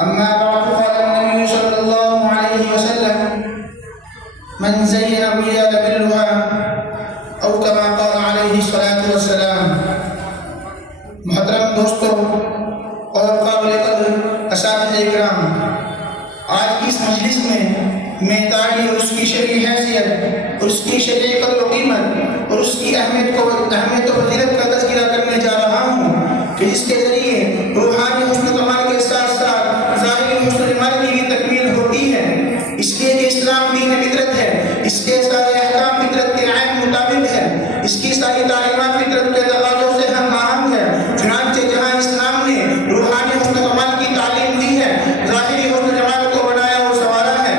أما بعد قال النبي صلى الله عليه وسلم من زين الرياء باللها أو كما قال عليه الصلاة والسلام. محترم دوستو اور قابل قدر اساتذہ اکرام، آج کی اس مجلس میں داڑھی اور اس کی شرعی حیثیت اور اس کی شرعی قدر و قیمت اور اس کی اہمیت و فضیلت کا تذکرہ کرنے جا رہا ہوں کہ جس کے ذریعے روحانی حسن و کمال کے ساتھ ساتھ ظاہری حسن و جمال کی بھی تکمیل ہوتی ہے. اس لیے کہ اسلام دین فطرت ہے، اس کے سارے احکام فطرت کے عین مطابق ہے، اس کی ساری تعلیمات فطرت کے تقاضوں سے ہم آہنگ ہے. چنانچہ جہاں اسلام نے روحانی حسن و کمال کی تعلیم دی ہے، ظاہری حسن و جمال کو بڑھایا اور سنوارا ہے.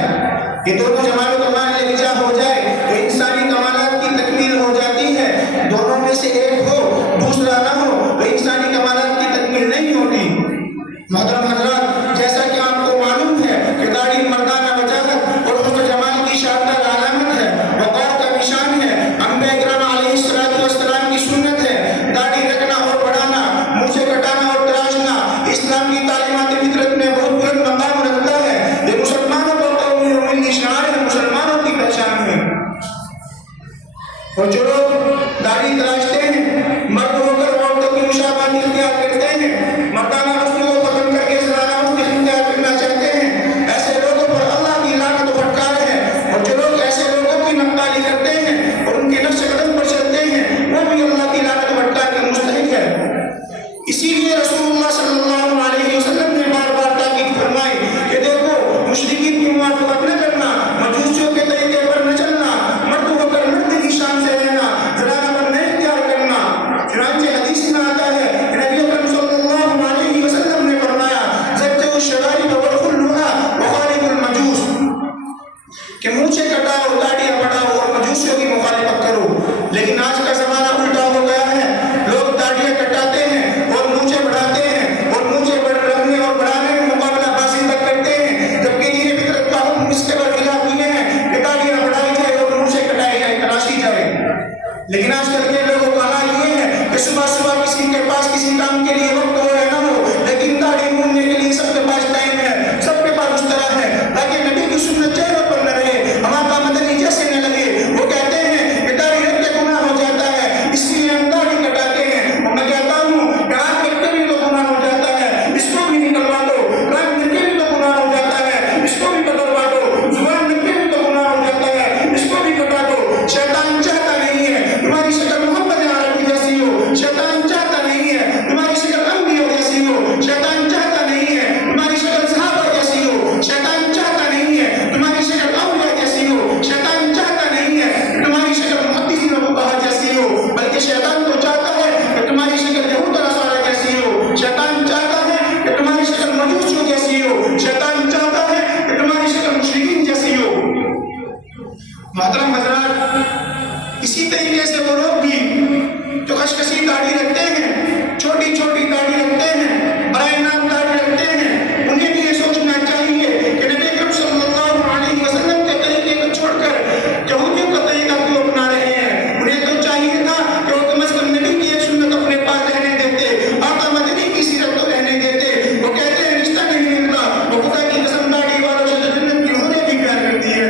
یہ دونوں جمال و کمال یکجا ہو جائے تو انسانی کمالات کی تکمیل ہو جاتی ہے. دونوں میں سے ایک ہو دوسرا نہ ہو تو انسانی کمالات کی تکمیل نہیں ہوتی. محترم حضرات، جیسا کہ آپ کو معلوم ہے کہ داڑھی مردانہ وجاہت اور حسن و جمال کی شاندار علامت ہے، وقار کا نشان ہے. انبیاء کرام علیہ السلام کی سنت ہے. داڑھی رکھنا اور بڑھانا، منہ سے کٹانا اور تراشنا اسلام کی تعلیمات فطرت میں بہت بلند مقام رکھتا ہے. یہ مسلمانوں کو قومی اور ملی شعار ہے، مسلمانوں کی پہچان ہے. اور جو لوگ داڑھی تراشتے ہیں، مرد ہو کر عورتوں کی مشابہت اختیار کرتے ہیں، مردانہ حسن کو ختم کر کے زنانہ حسن اختیار کرنا چاہتے ہیں، ایسے لوگوں پر اللہ کی لعنت و پھٹکار ہے. اور جو لوگ ایسے لوگوں کی نقالی کرتے ہیں اور ان کے نقش قدم پر چلتے ہیں، وہ بھی اللہ کی لعنت و پھٹکار کے مستحق ہے. اسی لیے رسول اللہ صلی اللہ علیہ وسلم نے بار بار تاکید فرمائی کہ دیکھو، مشرکین کی موافقت نہ کرنا، مجوسیوں کے طریقے پر نہ چلنا، مرد ہو کر مرد کی شان سے رہنا، زنانہ پر نہ اختیار کرنا. چنانچہ حدیث میں آتا ہے کہ نبی اکرم صلی اللہ علیہ وسلم نے فرمایا زجوا الشوارب وخلوها وخالفوا المجوس، کہ مونچھیں کٹاؤ، داڑھیاں بڑھاؤ اور مجوسیوں کی مخالفت کرو. لیکن آج کا زمانہ الٹا ہو گیا ہے. لوگ داڑھیاں کٹاتے ہیں اور مونچھیں بڑھاتے ہیں اور مونچھیں رکھنے اور بڑھانے میں مقابلہ بازی تک کرتے ہیں، جبکہ دین فطرت کا حکم اس کے برخلاف یہ ہے کہ داڑھیاں بڑھائی جائے اور مونچھیں کٹائی جائے، تراشی جائے. لیکن آج کل کے لوگوں کا حال یہ ہے کہ صبح صبح کسی کے پاس کسی کام کے لیے وقت ہو یا نہ ہو، لیکن داڑھی موننے کے لیے سب کے پاس ٹائم ہے، سب کے پاس اس طرح ہے تاکہ نبی کی سنت چہروں پر نہ رہے، ہمارا مدنی جیسے نہ لگے. وہ کہتے ہیں کہ داڑھی رکھ کے گناہ ہو جاتا ہے، اس لیے ہم داڑھی کٹاتے ہیں. اور میں کہتا ہوں کہ آنکھ رکھ کے بھی تو گناہ ہو جاتا ہے، اس کو بھی نکلوا دو. کان رکھ کے بھی تو گناہ ہو جاتا ہے، اس کو بھی کٹوا دو. زبان رکھ کے بھی تو گناہ ہو جاتا ہے، اس کو بھی کٹا دو. شیطان چاہتا نہیں ہے تمہاری شکل محمد عربی جیسی ہو، شیطان چاہتا نہیں ہے تمہاری شکل انبیاء جیسی ہو، شیطان چاہتا نہیں ہے تمہاری شکل صحابہ جیسی ہو، شیطان چاہتا نہیں ہے تمہاری شکل اولیاء جیسی ہو، شیطان چاہتا نہیں ہے تمہاری شکل محدثین و فقہاء جیسی ہو، بلکہ شیطان تو چاہتا ہے کہ تمہاری شکل یہود و نصارہ جیسی ہو. شیطان چاہتا ہے کہ تمہاری شکل مجوسیوں جیسی ہو. شیطان چاہتا ہے کہ تمہاری شکل مشرکین جیسی ہو. محترم حضرات، اسی طریقے سے وہ لوگ بھی جو خشخشی داڑھی رکھتے ہیں، چھوٹی چھوٹی داڑھی رکھتے ہیں، برائے نام داڑھی رکھتے ہیں، انہیں بھی یہ سوچنا چاہیے کہ نبی اکرم صلی اللہ علیہ وسلم کے طریقے کو چھوڑ کر یہودیوں کا طریقہ کیوں اپنا رہے ہیں. انہیں تو چاہیے تھا کہ وہ کم از کم نبی کی ایک سنت اپنے پاس رہنے دیتے، آقا مدنی کی سیرت کو رہنے دیتے. وہ کہتے ہیں رشتہ نہیں ملتا، وہ خدا کی قسم داڑھی والوں سے تو جنت کی حوریں بھی پیار کرتی ہے.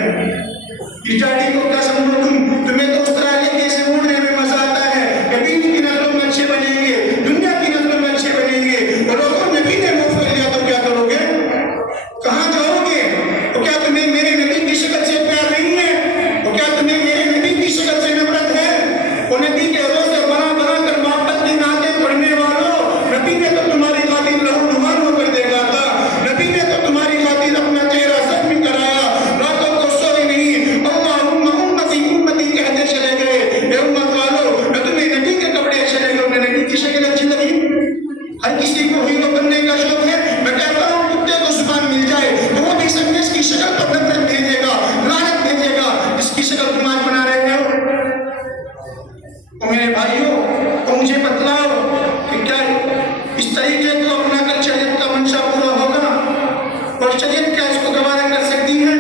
اس داڑھی کو کیا سمجھو تمہیں تو اس طرح لے کے اسے اڑنے میں مزہ آتا ہے کہ دین کی نظروں میں اچھے بنیں گے، دنیا کی نظروں میں اچھے بنیں گے. اور لوگوں نبی نے معاف کر دیا تو کیا کرو گے؟ کہاں جاؤ گے؟ تو کیا تمہیں میرے نبی کی شکل سے پیار نہیں ہے؟ تو کیا تمہیں میرے نبی کی شکل سے نفرت ہے؟ وہ نبی کے روز سے بنا بنا کر محبت کی نعتیں پڑھنے والوں، نبی نے تو تمہاری خاطر لہو لہان ہو کر دیکھا تھا. نبی نے تو تمہاری خاطر اپنا چہرہ زخمی کرایا، راتوں کو سوئے نہیں، اللہم امتی امتی کہتے چلے گئے. اے امت والو، میں تمہیں نبی کے کپڑے اچھے لگے، انہیں نبی کی شکل اچھی لگی. ہر کسی کو ہیرو بننے کا شوق ہے. میں کہتا ہوں کتے کو زبان مل جائے تو وہ بھی سمجھے اس کی شکل پر نفرت بھیجے گا، لعنت بھیجے گا، جس کی شکل تم آج بنا رہے ہو. تو میرے بھائیوں، تو مجھے بتلاؤ کہ کیا اس طریقے کو اپنا کر شریعت کا منشا پورا ہوگا؟ اور شریعت کیا اس کو گوارا کر سکتی ہے؟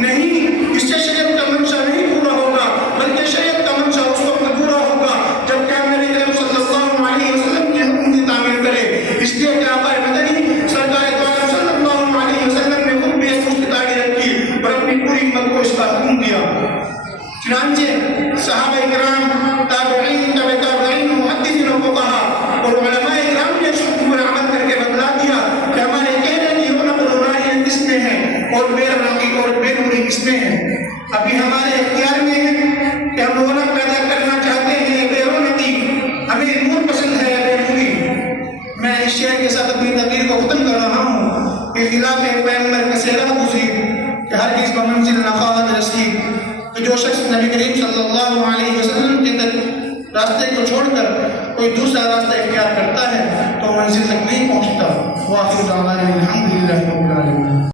نہیں، اس سے شریعت کا منشا نہیں پورا ہوگا، بلکہ شریعت کا منشا اس وقت پورا ہوگا جب کہ نبی کریم صلی اللہ علیہ وسلم کی حکم کی تعمیل کرے. اس لیے کہ جو شخص نبی کریم صلی اللہ علیہ وسلم کے راستے کو چھوڑ کر کوئی دوسرا راستہ اختیار کرتا ہے تو منزل تک نہیں پہنچتا۔ واخر دعوانا الحمد للہ رب العالمین۔